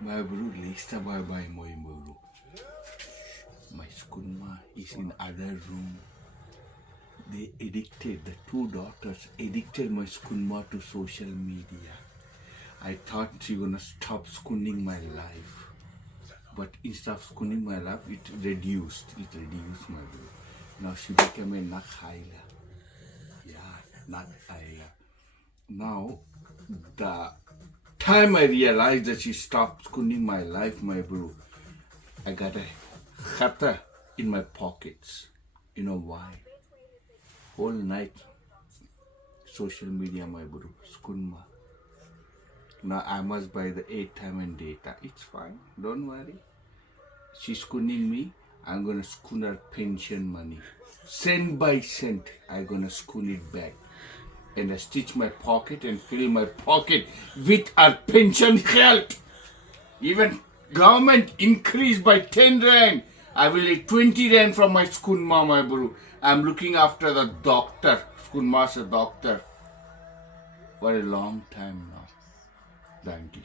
my bro, lesta bye my bro. My skunma is in other room. They addicted, the two daughters addicted my skunma to social media. I thought she gonna stop skunning my life. But instead of skunning my life, it reduced my bro. Now she became a nakhaila. Yeah, nakhaila. Now, the time I realized that she stopped skunning my life, my bro, I got a khata in my pockets. You know why? Whole night, social media, my bro, skunma. Now I must buy the 8-time and data. It's fine, don't worry. She's skunning me, I'm gonna skoon her pension money. Cent by cent, I'm gonna skoon it back. And I stitch my pocket and fill my pocket with our pension help. Even government increased by 10 rand. I will take 20 rand from my skunma, my bro. I'm looking after the doctor. Skunma's a doctor. For a long time now. Thank you.